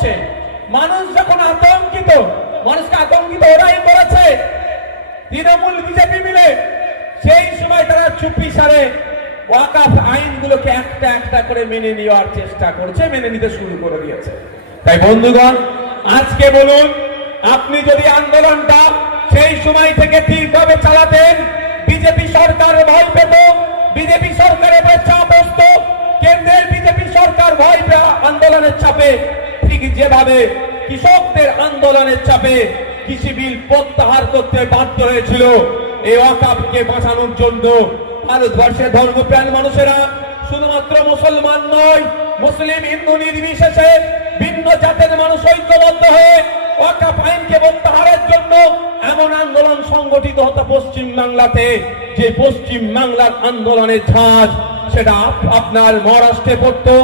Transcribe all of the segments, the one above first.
হচ্ছে। মানুষ যখন আতঙ্কিত, মানুষকে আতঙ্কিত ওরাই করেছে তৃণমূল বিজেপি মিলে, সেই সময় তারা চুপি সারে ওয়াকফ আইনগুলোকে একটা একটা করে মেনে নেওয়ার চেষ্টা করছে, মেনে নিতে শুরু করে দিয়েছে। তাই বন্ধুগণ, আজকে বলুন, আপনি যদি আন্দোলনটা সেই সময় থেকে ঠিকভাবে চালাতেন, বিজেপি সরকার ভয় পেত, বিজেপি সরকারের চাপ বসত, কেন্দ্রের বিজেপি সরকার ভয় পেয়ে আন্দোলনের চাপে, ঠিক যেভাবে কৃষকদের আন্দোলনের চাপে কৃষি বিল প্রত্যাহার করতে বাধ্য হয়েছিল, এই ওয়াকফকে বাঁচানোর জন্য ভারতবর্ষের ধর্মপ্রাণ মানুষেরা, শুধুমাত্র মুসলমান নয়, মুসলিম হিন্দু নির্বিশেষে ভিন্ন জাতের মানুষ ঐক্যবদ্ধ হয়ে ওয়াকফ আইনকে প্রত্যাহারের জন্য এমন আন্দোলন সংগঠিত হতো পশ্চিম বাংলাতে, যে পশ্চিম বাংলার আন্দোলনের ঝাঁজ সেটা আপনার মহারাষ্ট্রে পড়তো,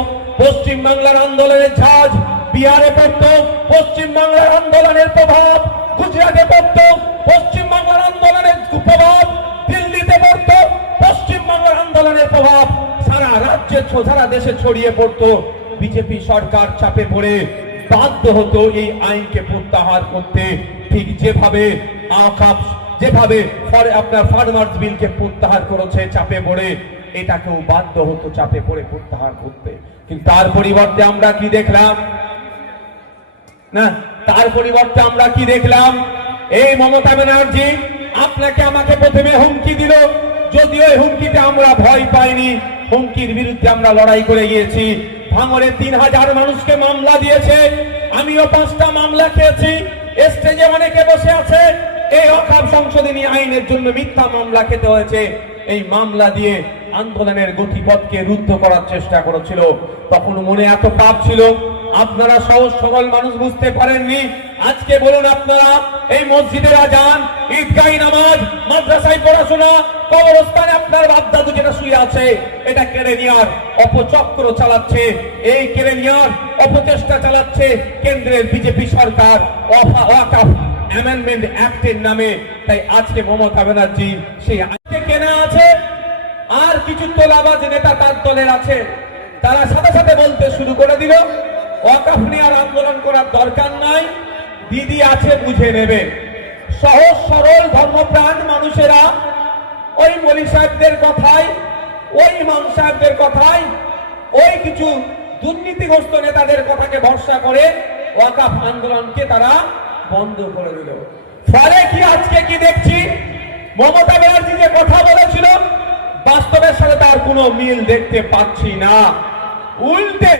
পশ্চিম বাংলার আন্দোলনের ঝাঁজ বিহারে পড়তো, পশ্চিম বাংলার আন্দোলনের প্রভাব গুজরাটে পড়তো, পশ্চিম বাংলার আন্দোলনের প্রভাব দিল্লিতে পড়তো, পশ্চিম বাংলার আন্দোলনের প্রভাব সারা রাজ্যে সারা দেশে ছড়িয়ে পড়তো। বিজেপি সরকার চাপে পড়ে বাধ্য হতো এই আইনকে প্রত্যাহার করতে, ঠিক যেভাবে যেভাবে আপনার ফার্মার্স বিলকে প্রত্যাহার করেছে চাপে পড়ে, এটাকেও বাধ্য হতো চাপে পড়ে প্রত্যাহার করতে। কিন্তু তার পরিবর্তে আমরা কি দেখলাম? না, তার পরিবর্তে আমরা কি দেখলাম? এই মমতা ব্যানার্জি আপনাকে আমাকে প্রথমে হুমকি দিল, যদিও এই হুমকিতে আমরা ভয় পাইনি, হুমকির বিরুদ্ধে আমরা লড়াই করে গিয়েছি। ভাঙড়ে 3000 মানুষকে মামলা দিয়েছে, আমিও 5টা মামলা খেয়েছি, স্টেজে অনেকে বসে আছে, এই ওয়াকফ সংশোধনী আইনের জন্য মিথ্যা মামলা খেতে হয়েছে। এই মামলা দিয়ে আন্দোলনের গতিপথকে রুদ্ধ করার চেষ্টা করেছিল। তখন মনে এত পাপ ছিল, আপনারা সহজ সরল মানুষ বুঝতে পারেননি। আজকে বলুন, আপনারা এই মসজিদের আজান, ঈদগাহি নামাজ, মাদ্রাসায় পড়াশোনা, কবরস্থানে আপনার বাপ-দাদু যেটা শুয়ে আছে, এটা কেড়ে নেওয়ার অপচক্র চালাচ্ছে, এই কেড়ে নেওয়ার অপচেষ্টা চালাচ্ছে কেন্দ্রের বিজেপি সরকার ওয়াকফ অ্যামেন্ডমেন্ট অ্যাক্টের নামে। তাই আজকে মমতা ব্যানার্জি সেই আইনকে কেনা আছে, আর কিছু তোলাবাজ নেতা তার দলের আছে, তারা সাথে সাথে বলতে শুরু করে দিল ওয়াকফ নিয়ে আর আন্দোলন করার দরকার নাই, দিদি আছে বুঝে নেবে। সহজ সরল ধর্মপ্রাণ মানুষেরা ওই মলি সাহেবদের কথায়, ওই ইমাম সাহেবদের কথায়, ওই কিছু দুর্নীতিগ্রস্ত নেতাদের কথাকে ভরসা করে ওয়াকফ আন্দোলনকে তারা বন্ধ করে দিল। ফলে কি আজকে কি দেখছি, মমতা ব্যানার্জি যে কথা বলেছিল বাস্তবের সাথে তার কোনো মিল দেখতে পাচ্ছি না, উল্টে